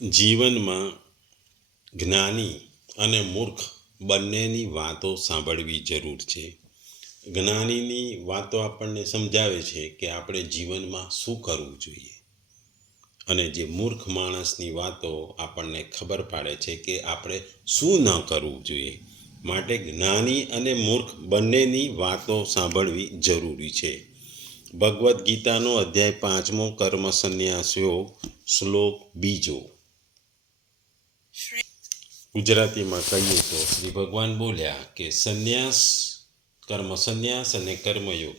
જીવનમાં જ્ઞાની અને મૂર્ખ બંનેની વાતો સાંભળવી જરૂર છે. જ્ઞાનીની વાતો આપણને સમજાવે છે કે આપણે જીવનમાં શું કરવું જોઈએ, અને જે મૂર્ખ માણસની વાતો આપણને ખબર પાડે છે કે આપણે શું ન કરવું જોઈએ. માટે જ્ઞાની અને મૂર્ખ બંનેની વાતો સાંભળવી જરૂરી છે. ભગવદ્ ગીતાનો અધ્યાય 5મો કર્મ સંન્યાસ યોગ, શ્લોક 2. ગુજરાતીમાં કહીએ તો શ્રી ભગવાન બોલ્યા કે કર્મ સંન્યાસ અને કર્મયોગ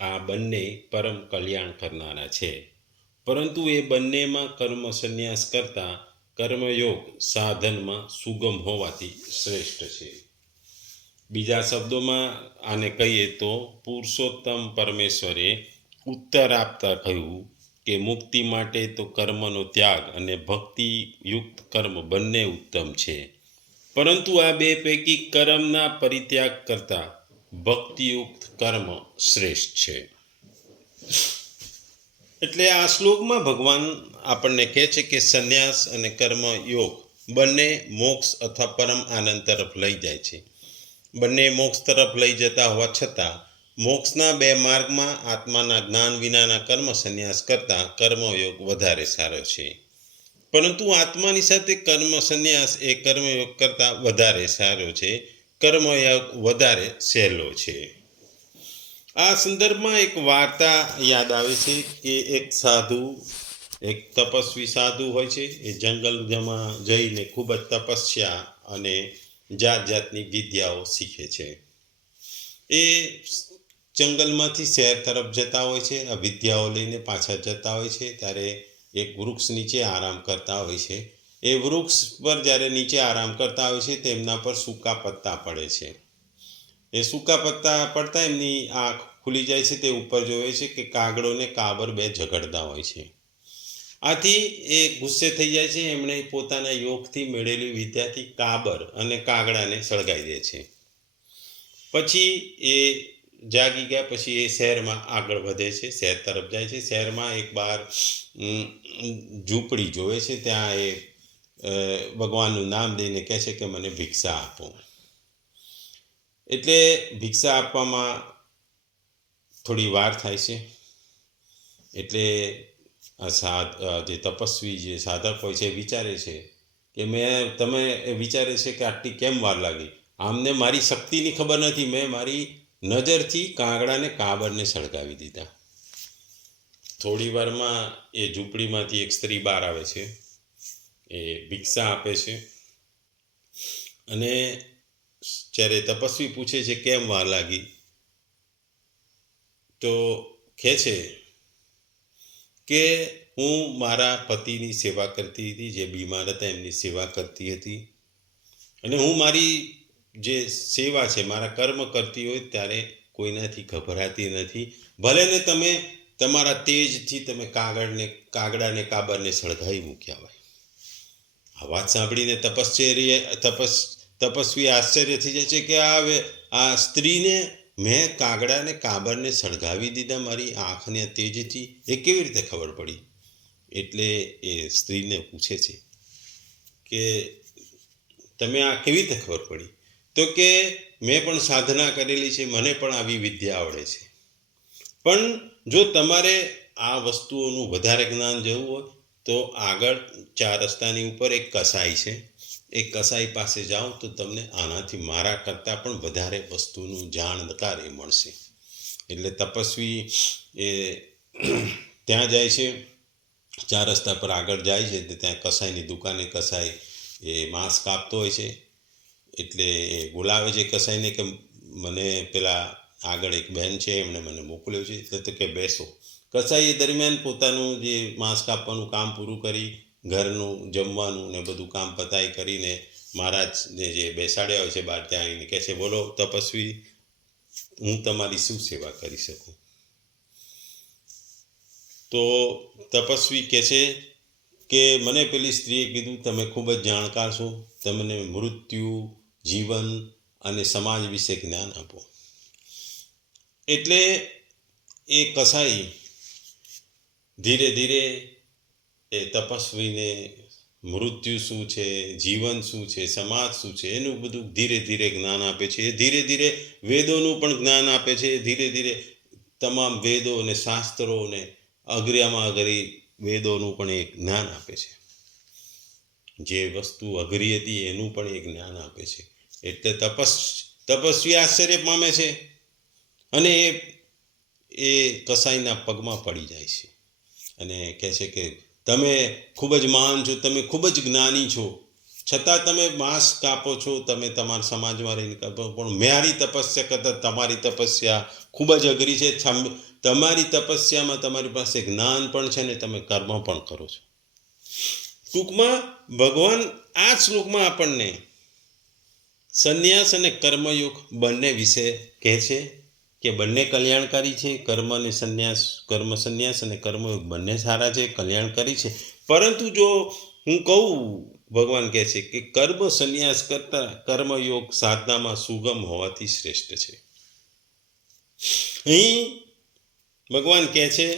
આ બંને પરમ કલ્યાણ કરનારા છે, પરંતુ એ બંનેમાં કર્મ સંન્યાસ કરતાં કર્મયોગ સાધનમાં સુગમ હોવાથી શ્રેષ્ઠ છે. બીજા શબ્દોમાં આને કહીએ તો પુરુષોત્તમ પરમેશ્વરે ઉત્તર આપતા કહ્યું કે મુક્તિ માટે તો કર્મનો ત્યાગ અને ભક્તિયુક્ત કર્મ બંને ઉત્તમ છે, પરંતુ આ બે પૈકી કર્મના પરિત્યાગ કરતાં ભક્તિયુક્ત કર્મ શ્રેષ્ઠ છે. એટલે આ શ્લોકમાં ભગવાન આપણને કહે છે કે સંન્યાસ અને કર્મયોગ બંને મોક્ષ અથવા પરમ આનંદ તરફ લઈ જાય છે. બંને મોક્ષ તરફ લઈ જતા હોવા છતાં મોક્ષના બે માર્ગમાં આત્માના જ્ઞાન વિનાના કર્મ સંન્યાસ કરતાં કર્મયોગ વધારે સારો છે, પરંતુ આત્માની સાથે કર્મ સંન્યાસ એ કર્મયોગ કરતાં વધારે સારો છે. કર્મયોગ વધારે સહેલો છે. આ સંદર્ભમાં એક વાર્તા યાદ આવે છે કે એક તપસ્વી સાધુ હોય છે. એ જંગલમાં જઈને ખૂબ જ તપસ્યા અને જાત જાતની વિદ્યાઓ શીખે છે. એ જંગલમાંથી શહેર તરફ જતા હોય છે. આ વિદ્યાઓ લઈને પાછા જતા હોય છે ત્યારે એક વૃક્ષ નીચે આરામ કરતા હોય છે. એ વૃક્ષ પર જ્યારે નીચે આરામ કરતા હોય છે તેમના પર સૂકા પત્તા પડે છે. એ સૂકા પત્તા પડતા એમની આંખ ખુલી જાય છે. તે ઉપર જોવે છે કે કાગડો ને કાબર બે ઝઘડતા હોય છે. આથી એ ગુસ્સે થઈ જાય છે. એમણે પોતાના યોગથી મેળવેલી વિદ્યાથી કાબર અને કાગડાને સળગાવી દે છે. પછી એ જાગી ગયા. પછી એ શહેરમાં આગળ વધે છે, શહેર તરફ જાય છે. શહેરમાં એક બહાર ઝૂંપડી જોવે છે. ત્યાં એ ભગવાનનું નામ દઈને કહે છે કે મને ભિક્ષા આપો. એટલે ભિક્ષા આપવામાં થોડી વાર થાય છે. એટલે જે તપસ્વી જે સાધક હોય છે વિચારે છે કે તમે વિચારે છે કે આટલી કેમ વાર લાગી. આમને મારી શક્તિની ખબર નથી, મેં મારી નજરથી કાગડાને કાબરને સળગાવી દીધા. થોડી વારમાં એ ઝૂંપડીમાંથી એક સ્ત્રી બહાર આવે છે. એ ભિક્ષા આપે છે અને જ્યારે તપસ્વી પૂછે છે કેમ વાર લાગી, તો કહે છે કે હું મારા પતિની સેવા કરતી હતી, જે બીમાર હતા એમની સેવા કરતી હતી, અને હું મારી જે સેવા છે, મારા કર્મ કરતી હોય ત્યારે કોઈનાથી ગભરાતી નથી. ભલે ને તમે તમારા તેજથી તમે કાગડાને કાબરને સળગાવી મૂક્યા હોય. આ વાત સાંભળીને તપસ્વી આશ્ચર્ય થઈ જાય છે કે આ સ્ત્રીને મેં કાગડાને કાબરને સળગાવી દીધા મારી આંખને તેજથી, એ કેવી રીતે ખબર પડી? એટલે એ સ્ત્રીને પૂછે છે કે તમે આ કેવી રીતે ખબર પડી? તો કે મેં પણ સાધના કરેલી છે, મને પણ આવી વિદ્યા આવડે છે. પણ જો તમારે આ વસ્તુઓનું વધારે જ્ઞાન જવું હોય તો આગળ 4 રસ્તાની ઉપર એક કસાઈ છે. એ કસાઈ પાસે જાઓ તો તમને આનાથી મારા કરતાં પણ વધારે વસ્તુનું જાણકારી મળશે. એટલે તપસ્વી એ ત્યાં જાય છે. 4 રસ્તા પર આગળ જાય છે. ત્યાં કસાઈની દુકાને કસાઈ એ માંસ કાપતો હોય છે. એટલે એ બોલાવે છે કસાઈને કે મને પેલા આગળ એક બહેન છે, એમણે મને મોકલ્યો છે. એટલે તો કે બેસો. કસાઈ એ દરમિયાન પોતાનું જે માંસ કાપવાનું કામ પૂરું કરી ઘરનું જમવાનું ને બધું કામ પતાઈ કરીને મહારાજને જે બેસાડ્યા હોય છે બહાર, ત્યાં આવીને કહે છે બોલો તપસ્વી, હું તમારી શું સેવા કરી શકું? તો તપસ્વી કહે છે કે મને પેલી સ્ત્રીએ કીધું તમે ખૂબ જ જાણકાર છો, તમને મૃત્યુ, જીવન અને સમાજ વિશે જ્ઞાન આપો. એટલે એ કસાઈ ધીરે ધીરે એ તપસ્વીને મૃત્યુ શું છે, જીવન શું છે, સમાજ શું છે, એનું બધું ધીરે ધીરે જ્ઞાન આપે છે. એ ધીરે ધીરે વેદોનું પણ જ્ઞાન આપે છે. એ ધીરે ધીરે તમામ વેદો અને શાસ્ત્રોને અઘર્યામાં અઘરી વેદોનું પણ એક જ્ઞાન આપે છે. જે વસ્તુ અઘરી હતી એનું પણ એક જ્ઞાન આપે છે. એટલે તપસ્વી આશ્ચર્ય પામે છે અને એ કસાઈના પગમાં પડી જાય છે અને કહે છે કે તમે ખૂબ જ મહાન છો, તમે ખૂબ જ જ્ઞાની છો, છતાં તમે માંસ કાપો છો, તમે તમારા સમાજમાં રહીને કાપો, પણ મારી તપસ્યા કરતાં તમારી તપસ્યા ખૂબ જ અઘરી છે. તમારી તપસ્યામાં તમારી પાસે જ્ઞાન પણ છે ને તમે કર્મ પણ કરો છો. ટૂંકમાં ભગવાન આ શ્લોકમાં આપણને સંન્યાસ અને કર્મયોગ બંને વિશે કહે છે કે બંને કલ્યાણકારી છે. કર્મ સંન્યાસ અને કર્મયોગ બંને સારા છે, કલ્યાણકારી છે. પરંતુ જો હું કહું, ભગવાન કહે છે કે કર્મ સંન્યાસ કરતાં કર્મયોગ સાધનામાં સુગમ હોવાથી શ્રેષ્ઠ છે. અહીં ભગવાન કહે છે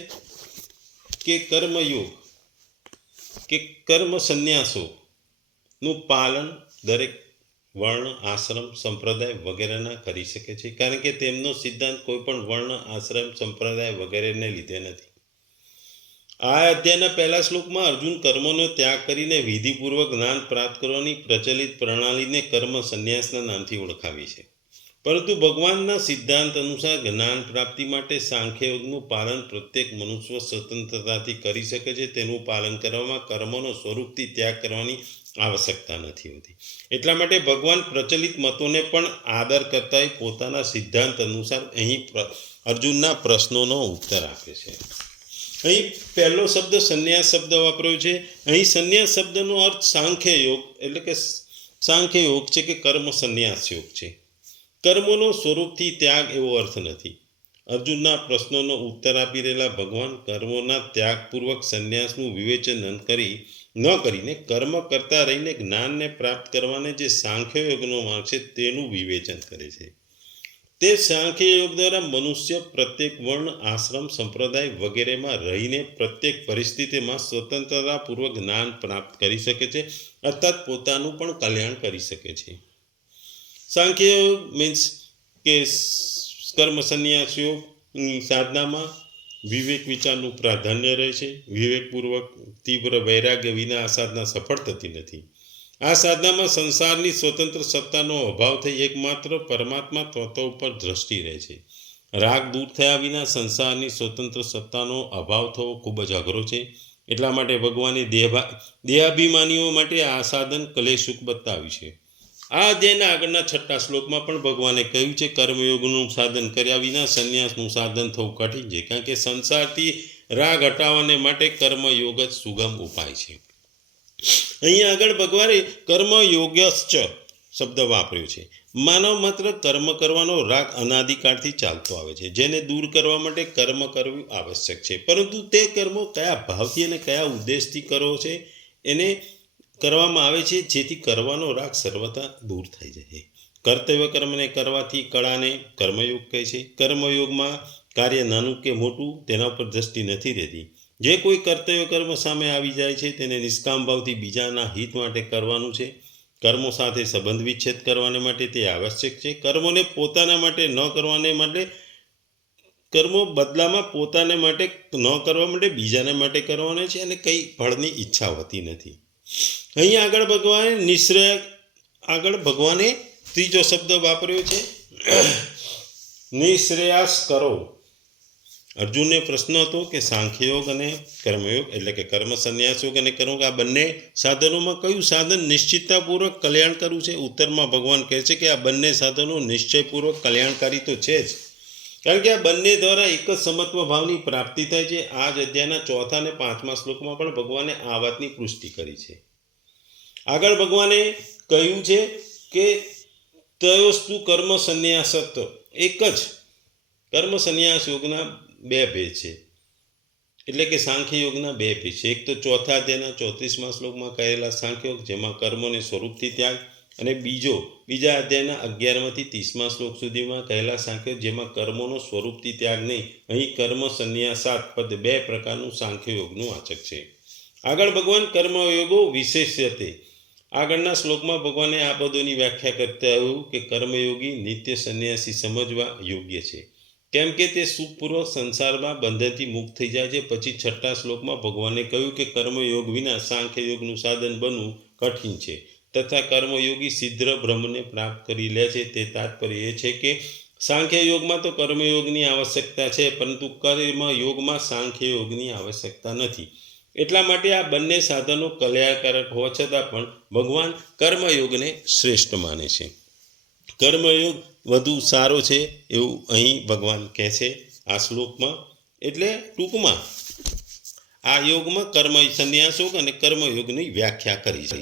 કે કર્મયોગ કે કર્મ સંન્યાસોનું પાલન દરેક વર્ણ, આશ્રમ, સંપ્રદાય વગેરેના કરી શકે છે, કારણ કે તેમનો સિદ્ધાંત કોઈ પણ વર્ણ, આશ્રમ, સંપ્રદાય વગેરેને લીધે નથી. આ અધ્યાયના પહેલા શ્લોકમાં અર્જુન કર્મનો ત્યાગ કરીને વિધિપૂર્વક જ્ઞાન પ્રાપ્ત કરવાની પ્રચલિત પ્રણાલીને કર્મ સંન્યાસના નામથી ઓળખાવી છે. પરંતુ ભગવાનના સિદ્ધાંત અનુસાર જ્ઞાન પ્રાપ્તિ માટે સાંખ્યયોગનું પાલન પ્રત્યેક મનુષ્ય સ્વતંત્રતાથી કરી શકે છે. તેનું પાલન કરવામાં કર્મનો સ્વરૂપથી ત્યાગ કરવાની આવશ્યકતા નથી હોતી. એટલા માટે ભગવાન પ્રચલિત મતોને પણ આદર કરતા પોતાના સિદ્ધાંત અનુસાર અહીં અર્જુનના પ્રશ્નોનો ઉત્તર આપે છે. અહીં પહેલો શબ્દ સંન્યાસ શબ્દ વાપર્યો છે. અહીં સંન્યાસ શબ્દનો અર્થ સાંખ્યયોગ એટલે કે સાંખ્યયોગ છે કે કર્મ સંન્યાસ યોગ છે. કર્મનો સ્વરૂપથી ત્યાગ એવો અર્થ નથી. અર્જુનના પ્રશ્નોનો ઉત્તર આપી રહેલા ભગવાન કર્મોના ત્યાગપૂર્વક સંન્યાસનું વિવેચન ન કરીને કર્મ કરતા રહીને જ્ઞાનને પ્રાપ્ત કરવાને જે સાંખ્યયોગનો માર્ગ છે તેનું વિવેચન કરે છે. તે સાંખ્યયોગ દ્વારા મનુષ્ય પ્રત્યેક વર્ણ, આશ્રમ, સંપ્રદાય વગેરેમાં રહીને પ્રત્યેક પરિસ્થિતિમાં સ્વતંત્રતાપૂર્વક જ્ઞાન પ્રાપ્ત કરી શકે છે, અર્થાત પોતાનું પણ કલ્યાણ કરી શકે છે. સાંખ્યયોગ મીન્સ કે કર્મ સંન્યાસ યોગની સાધનામાં વિવેક વિચારનું પ્રાધાન્ય રહે છે. વિવેકપૂર્વક તીવ્ર વૈરાગ્ય વિના આ સાધના સફળ થતી નથી. આ સાધનામાં સંસારની સ્વતંત્ર સત્તાનો અભાવ થઈ એકમાત્ર પરમાત્મા તત્વ ઉપર દ્રષ્ટિ રહે છે. રાગ દૂર થયા વિના સંસારની સ્વતંત્ર સત્તાનો અભાવ થવો ખૂબ જ અઘરો છે. એટલા માટે ભગવાને દેહાભિમાનીઓ માટે આ સાધન કલેશુક બતાવ્યું છે. આ અધ્યાયના આગળના 6 શ્લોકમાં પણ ભગવાને કહ્યું છે કર્મયોગનું સાધન કર્યા વિના સંન્યાસનું સાધન થવું કઠિન છે, કારણ કે સંસારથી રાગ હટાવવાને માટે કર્મયોગ જ સુગમ ઉપાય છે. અહીં આગળ ભગવાને કર્મયોગ્યશ્ચ શબ્દ વાપર્યો છે. માનવ માત્ર કર્મ કરવાનો રાગ અનાદિકાળથી ચાલતો આવે છે, જેને દૂર કરવા માટે કર્મ કરવું આવશ્યક છે. પરંતુ તે કર્મો કયા ભાવથી અને કયા ઉદ્દેશથી કરવો છે એને કરવામાં આવે છે, જેથી કરવાનો રાગ સર્વથા દૂર થઈ જાય. કર્તવ્ય કર્મને કરવાથી કળાને કર્મયોગ કહે છે. કર્મયોગમાં કાર્ય નાનું કે મોટું તેના ઉપર દ્રષ્ટિ નથી રહેતી. જે કોઈ કર્તવ્ય કર્મ સામે આવી જાય છે તેને નિષ્કામ ભાવથી બીજાના હિત માટે કરવાનું છે. કર્મો સાથે સંબંધ વિચ્છેદ કરવાને માટે તે આવશ્યક છે. કર્મોને પોતાના માટે ન કરવાને માટે કર્મો બદલામાં પોતાને માટે ન કરવા માટે બીજાને માટે કરવાના છે અને કંઈ ફળની ઈચ્છા હોતી નથી. અહીં આગળ ભગવાને ત્રીજો શબ્દ વાપર્યો છે નિશ્રેયાસ કરો. અર્જુનને પ્રશ્ન હતો કે સાંખ્યયોગ અને કર્મયોગ એટલે કે કર્મ સંન્યાસ યોગ અને કર્મયોગ આ બંને સાધનોમાં કયું સાધન નિશ્ચિતતાપૂર્વક કલ્યાણ કરવું છે? ઉત્તરમાં ભગવાન કહે છે કે આ બંને સાધનો નિશ્ચયપૂર્વક કલ્યાણકારી તો છે જ, કારણ કે આ બંને દ્વારા એક જ સમત્વ ભાવની પ્રાપ્તિ થાય છે. આ જ અધ્યાયના 4 અને 5મા શ્લોકમાં પણ ભગવાને આ વાતની પુષ્ટિ કરી છે. આગળ ભગવાને કહ્યું છે કે તયોસ્તુ કર્મ સંન્યાસત્વ, એક જ કર્મ સંન્યાસ યોગના 2 ભેદ છે, એટલે કે સાંખ્ય યોગના 2 ભેદ છે. એક તો 4થા અધ્યાયના 34મા શ્લોકમાં કહેલા સાંખ્યયોગ જેમાં કર્મોને સ્વરૂપથી ત્યાગ, અને બીજા અધ્યાયના 11માથી 30મા શ્લોક સુધીમાં કહેલા સાંખ્યયોગ જેમાં કર્મોનો સ્વરૂપથી ત્યાગ નહીં. અહીં કર્મ સંન્યાસાત પદ 2 પ્રકારનું સાંખ્યયોગનું વાચક છે. આગળ ભગવાન કર્મયોગો વિશેષ્યતે આગળના શ્લોકમાં ભગવાને આ પદોની વ્યાખ્યા કરતા આવ્યું કે કર્મયોગી નિત્ય સંન્યાસી સમજવા યોગ્ય છે, કેમ કે તે સુખપૂર્વક સંસારમાં બંધનથી મુક્ત થઈ જાય છે. પછી 6થા શ્લોકમાં ભગવાને કહ્યું કે કર્મયોગ વિના સાંખ્યયોગનું સાધન બનવું કઠિન છે તથા કર્મયોગી શીઘ્ર બ્રહ્મને પ્રાપ્ત કરી લે છે. તે તાત્પર્ય એ છે કે સાંખ્યયોગમાં તો કર્મયોગની આવશ્યકતા છે, પરંતુ કર્મયોગમાં સાંખ્યયોગની આવશ્યકતા નથી. એટલા માટે આ બંને સાધનો કલ્યાણકારક હોવા છતાં પણ ભગવાન કર્મયોગને શ્રેષ્ઠ માને છે. કર્મયોગ વધુ સારો છે એવું અહીં ભગવાન કહે છે આ શ્લોકમાં. એટલે ટૂંકમાં આ યોગમાં કર્મ સંન્યાસ યોગ અને કર્મયોગની વ્યાખ્યા કરી છે.